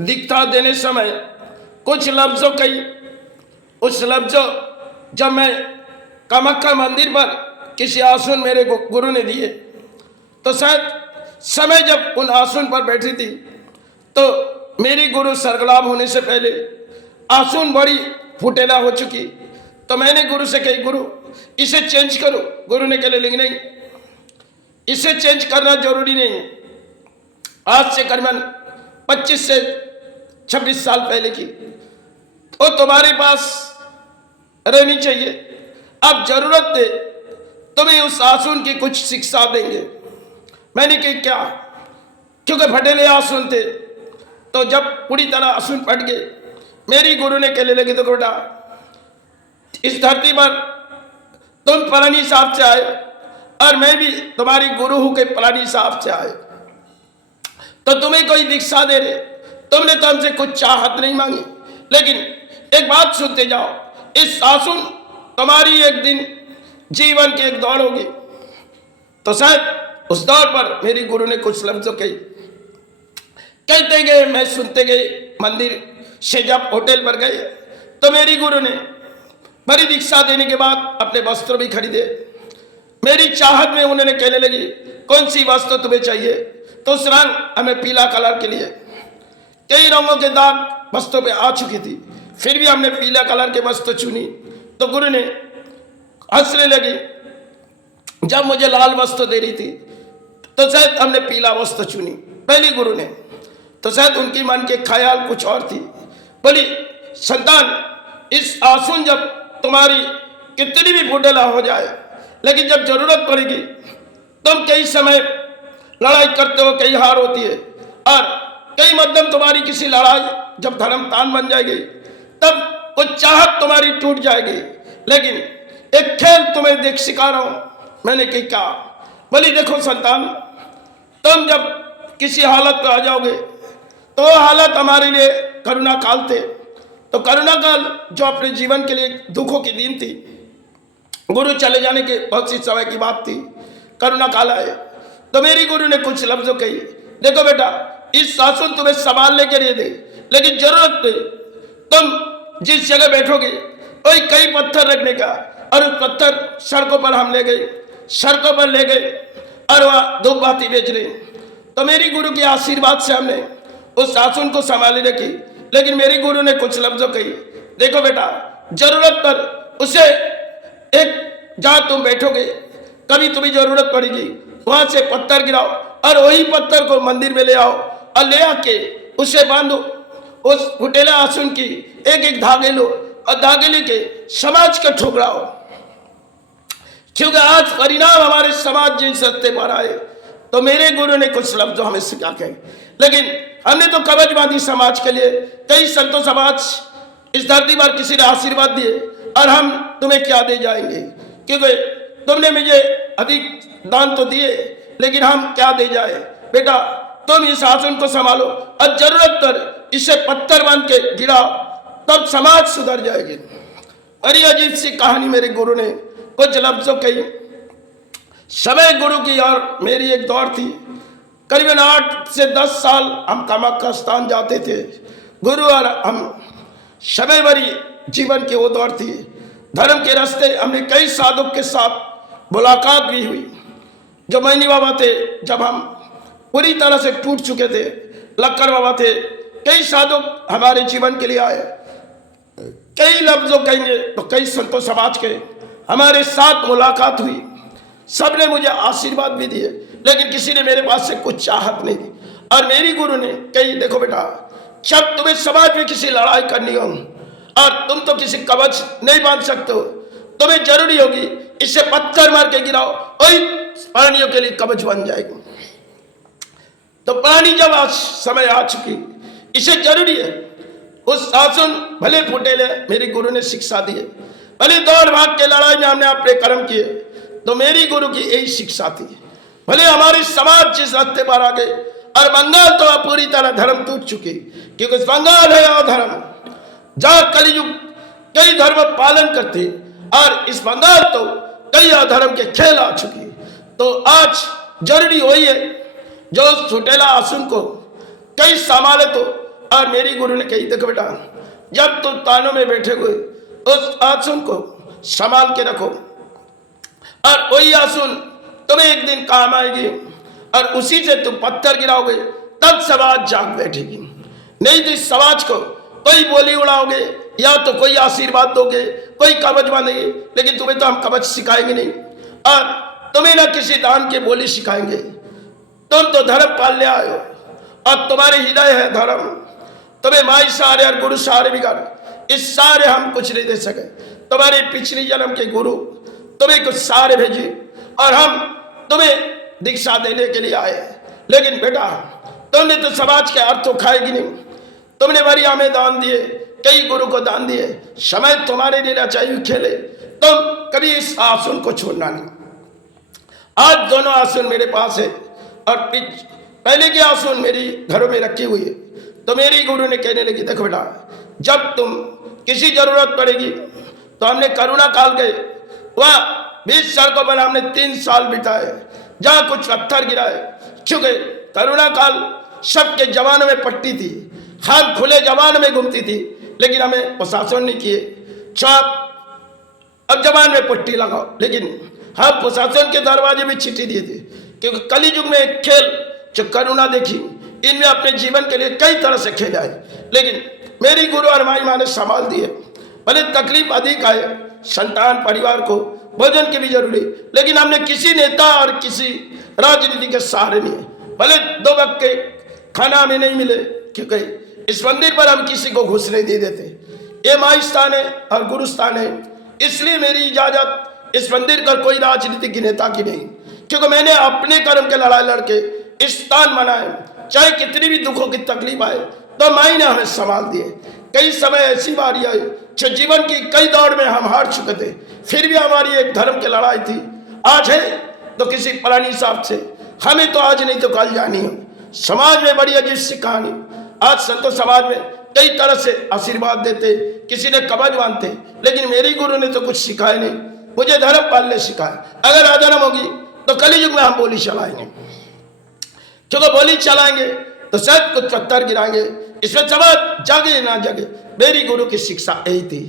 दीक्षा देने समय कुछ लफ्जों कही। उस लफ्जों जब मैं कामाख्या मंदिर पर किसी आसन मेरे गुरु ने दिए, तो शायद समय जब उन आसन पर बैठी थी तो मेरी गुरु स्वर्गलाभ होने से पहले आसन बड़ी फुटेला हो चुकी। तो मैंने गुरु से कही, गुरु इसे चेंज करो। गुरु ने कहा लेकिन नहीं, इसे चेंज करना जरूरी नहीं है। आज से करीबन 25 से 26 साल पहले की वो तुम्हारे पास रहनी चाहिए। अब जरूरत है तुम्हें उस आसन की कुछ शिक्षा देंगे। मैंने कही क्या? क्योंकि फटेले आसन थे। तो जब पूरी तरह आसन फट गए, मेरी गुरु ने कहने लगे, तो बेटा इस धरती पर तुम पलानी साहब से आए और मैं भी तुम्हारी गुरु हूं के पलानी साहब से आए, तो तुम्हें कोई दीक्षा दे रहे, तुमने तो हमसे कुछ चाहत नहीं मांगी। लेकिन एक बात सुनते जाओ, इस आसन तुम्हारी एक दिन जीवन की एक दौड़ होगी। तो शायद उस दौड़ पर मेरी गुरु ने कुछ लफ्जों कही। कहते गए, मैं सुनते गए। मंदिर से जब होटल पर गए तो मेरी गुरु ने बड़ी दीक्षा देने के बाद अपने वस्त्र भी खरीदे। मेरी चाहत में उन्होंने कहने लगी, कौन सी वस्त्र तुम्हें चाहिए? तो उस रंग हमें पीला कलर के लिए, कई रंगों के दाग वस्त्रों पे आ चुकी थी, फिर भी हमने पीला कलर के वस्त्र चुनी। तो गुरु ने हंसने लगी। जब मुझे लाल वस्त्र दे रही थी तो शायद हमने पीला वस्त्र चुनी पहली गुरु ने। तो शायद उनकी मन के ख्याल कुछ और थी। बोली, संतान इस आसन जब तुम्हारी कितनी भी फुटेला हो जाए, लेकिन जब जरूरत पड़ेगी तुम कई समय लड़ाई करते हो, कई हार होती है, और कई मध्यम तुम्हारी किसी लड़ाई जब धर्म तान बन जाएगी तब वो चाहत तुम्हारी टूट जाएगी। लेकिन एक खेल तुम्हें देख सिखा रहा हूं। मैंने कहा, बोली देखो संतान, तुम जब किसी हालत पर आ जाओगे तो वो हालत हमारे लिए करुणा काल थे। तो करुणा काल जो अपने जीवन के लिए दुखों की दिन थी, गुरु चले जाने के बहुत सी समय की बात थी, करुणा काल आए। तो मेरी गुरु ने कुछ लफ्जों कही, देखो बेटा इस शासन तुम्हें संभालने के लिए दे, लेकिन जरूरत पे तुम जिस जगह बैठोगे वही कई पत्थर रखने का, और उस पत्थर सड़कों पर हम ले गए, सड़कों पर ले गए और वह धूप बाती बेच रहे। तो मेरी गुरु के आशीर्वाद से हमने उस शासन को संभाले रखी। लेकिन मेरी गुरु ने कुछ लफ्जों कही, देखो बेटा जरूरत पर उसे एक जहां तुम बैठोगे, कभी तुम्हें जरूरत पड़ेगी वहां से पत्थर गिराओ और वही पत्थर को मंदिर में ले आओ और ले आके उसे बांधो। उस फुटेला आसन की एक एक धागे लो और धागे लेके समाज को ठुकराओ, क्योंकि आज परिणाम हमारे समाज जिन सत्य पर आए। तो मेरे गुरु ने कुछ लफ्ज हमें सिखा के, लेकिन हमने तो कवच बांधी समाज के लिए। कई संतों समाज इस धरती पर किसी ने आशीर्वाद दिए और हम तुम्हें क्या दे जाएंगे, क्योंकि तुमने मुझे अधिक दान तो दिए, लेकिन हम क्या दे जाए। बेटा तुम इस आसन को संभालो और जरूरत पर इसे पत्थर बांध के गिराओ, तब समाज सुधर जाएगी। बड़ी अजीब सी कहानी मेरे गुरु ने कुछ लफ्जों कही। समय गुरु की और मेरी एक दौड़ थी, करीबन 8 से 10 साल हम कामाख्या स्थान जाते थे। गुरु और हम समय भरी जीवन की वो दौड़ थी। धर्म के रास्ते हमने कई साधुओं के साथ मुलाकात भी हुई। जो मैनी बाबा थे, जब हम पूरी तरह से टूट चुके थे, लक्कड़ बाबा थे, कई साधु हमारे जीवन के लिए आए। कई लफ्जों कहेंगे तो कई संतों समाज के हमारे साथ मुलाकात हुई। सबने मुझे आशीर्वाद भी दिए, लेकिन किसी ने मेरे पास से कुछ चाहत नहीं दी। और मेरी गुरु ने कही, देखो बेटा जब तुम्हें समाज में किसी लड़ाई करनी हो और तुम तो किसी कवच नहीं बांध सकते हो, तुम्हें जरूरी होगी इसे पत्थर मार के गिराओ, वही प्राणियों के लिए कवच बन जाएगी। तो प्राणी जब आज समय आ चुकी, इसे जरूरी है उस शासन भले फुटेले मेरी गुरु ने शिक्षा दी, भले दौड़ भाग के लड़ाई में हमने अपने कर्म किए, तो मेरी गुरु की यही शिक्षा थी। भले हमारे समाज जिस रास्ते पर आ गए, और बंगाल तो पूरी तरह धर्म टूट चुकी, क्योंकि बंगाल है अधर्म, जहां कलयुग कई धर्म पालन करते, और इस बंगाल तो कई अधर्म के खेल आ चुकी। तो आज जरूरी वही है जो छुटेला आसन को कई संभाले, तो और मेरी गुरु ने कही, देखो बेटा, जब तुम तानों में बैठे हुए उस आसन को संभाल के रखो, और वही आसन तुम्हें एक दिन काम आएगी, और उसी से तुम पत्थर गिराओगे, तब समाज जाग बैठेगी। नहीं तो इस समाज को कोई बोली उड़ाओगे, या तो कोई आशीर्वाद दोगे, कोई कवच बांधेंगे, लेकिन तुम्हें तो हम कवच सिखाएंगे नहीं, और तुम्हें ना किसी दान के बोली सिखाएंगे। तुम तो धर्म पाल ले आए हो, और तुम्हारे हृदय है धर्म। तुम्हें माई सारे और गुरु सारे बिगाड़, इस सारे हम कुछ नहीं दे सके। तुम्हारे पिछले जन्म के गुरु तुम्हें कुछ सारे भेजे, और हम तुम्हें दीक्षा देने के लिए आए। लेकिन बेटा, तुमने तो समाज के अर्थ खाएगी नहीं। तुमने मरिया में दान दिए, कई गुरु को दान दिए, समय तुम्हारे लिए रचाई खेले। तुम कभी इस आसन को छोड़ना नहीं। आज दोनों आसन मेरे पास है, और पहले की आसन मेरी घरों में रखी हुई है। तो मेरी गुरु ने कहने लगी, देखो बेटा, जब तुम किसी जरूरत पड़ेगी तो हमने करुणा काल गए, वह 20 सड़कों पर हमने 3 साल बिताए, जहां कुछ पत्थर गिराए। चूंकि करुणा काल सबके जवानों में पट्टी थी, हम खुले जवान में घूमती थी, लेकिन हमें प्रशासन नहीं किए। अब जवान में पट्टी लगाओ, लेकिन हम प्रशासन के दरवाजे में चिट्ठी दिए थे, क्योंकि कली युग में एक खेल जो करुणा देखी, इनमें अपने जीवन के लिए कई तरह से खेल आए, लेकिन मेरी गुरु और माई माँ ने संभाल दिए। भले तकलीफ अधिक आए, संतान परिवार को भोजन की भी जरूरी, लेकिन हमने किसी नेता और किसी राजनीति के सहारे नहीं। भले 2 वक्त के खाना हमें नहीं मिले, क्योंकि इस मंदिर पर हम किसी को घुस नहीं दे देते। ये माई स्थान है और गुरु स्थान है, इसलिए मेरी इजाजत इस मंदिर का कोई राजनीतिक नेता की नहीं, क्योंकि मैंने अपने कर्म के लड़ाई लड़के इस स्थान बनाए। चाहे कितनी भी दुखों की तकलीफ आए, तो माई ने हमें संभाल दिए। कई समय ऐसी बारी आई जो जीवन की कई दौड़ में हम हार चुके थे, फिर भी हमारी एक धर्म की लड़ाई थी। आज है तो किसी पुरानी साहब से, हमें तो आज नहीं तो कल जानी है। समाज में बड़ी अजीब सी कहानी। आज संतो समाज में कई तरह से आशीर्वाद देते, किसी ने कवच बांधते, लेकिन मेरी गुरु ने तो कुछ सिखाया नहीं। मुझे धर्म पालने सिखाया। अगर आजन्म होगी तो कली युग में हम बोली चलाएंगे, क्योंकि बोली चलाएंगे तो शायद कुछ पत्थर गिराएंगे। इसमें समाज जागे ना जगे, मेरी गुरु की शिक्षा यही थी।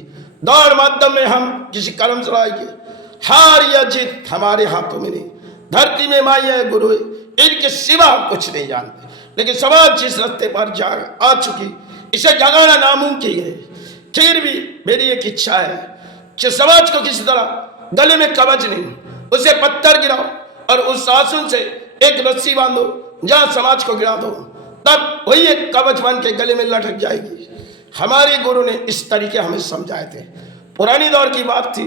दौड़ माध्यम में हम किसी कर्म चलाएंगे, हार या जीत हमारे हाथों में नहीं। धरती में माई है, गुरु है, इनके सिवा हम कुछ नहीं जानते। लेकिन समाज जिस रास्ते पर आ चुकी, इसे जगाना नामुमकिन है। फिर भी मेरी एक इच्छा है कि समाज को किसी तरह गले में कवच नहीं, उसे पत्थर गिराओ और उस आसन से एक रस्सी बांधो, जहां समाज को गिरा दो, तब वही एक कवच बन के गले में लटक जाएगी। हमारे गुरु ने इस तरीके हमें समझाए थे। पुरानी दौर की बात थी।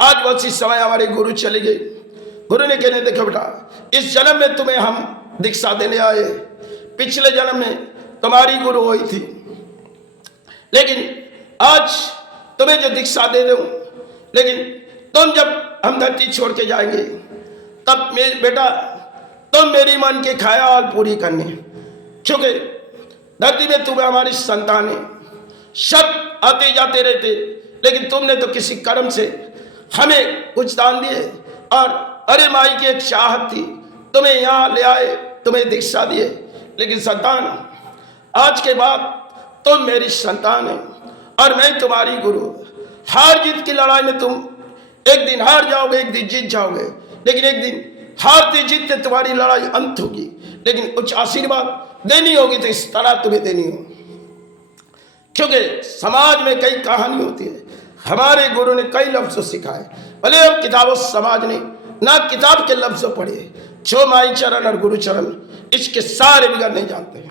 आज बहुत समय हमारे गुरु चले गए। गुरु ने कहने, देखो बेटा, इस जन्म में तुम्हें हम दीक्षा देने आए, पिछले जन्म में तुम्हारी गुरु हुई थी, लेकिन आज तुम्हें जो दीक्षा दे दूं, लेकिन तुम जब हम धरती छोड़ के जाएंगे, तब मेरे बेटा तुम मेरी मन के ख्याल पूरी करनी, क्योंकि धरती में तुम्हें हमारी संतान है। सब आते जाते रहते, लेकिन तुमने तो किसी कर्म से हमें कुछ दान दिए, और अरे माई की एक चाहत थी, तुम्हें यहाँ ले आए, तुम्हें दीक्षा दिए। लेकिन संतान, आज के बाद तुम मेरी संतान है और मैं तुम्हारी गुरु। हार जीत की लड़ाई में तुम एक दिन हार जाओगे, एक दिन जीत जाओगे, लेकिन एक दिन हारते जीतते तुम्हारी लड़ाई अंत होगी। लेकिन कुछ आशीर्वाद देनी होगी तो इस तरह तुम्हें देनी होगी, क्योंकि समाज में कई कहानी होती है। हमारे गुरु ने कई लफ्ज़ सिखाए, भले हम किताबों समाज ने ना किताब के लफ्ज़ पढ़े। जो माई चरण और गुरु चरण, इसके सारे बिगड़ नहीं जानते।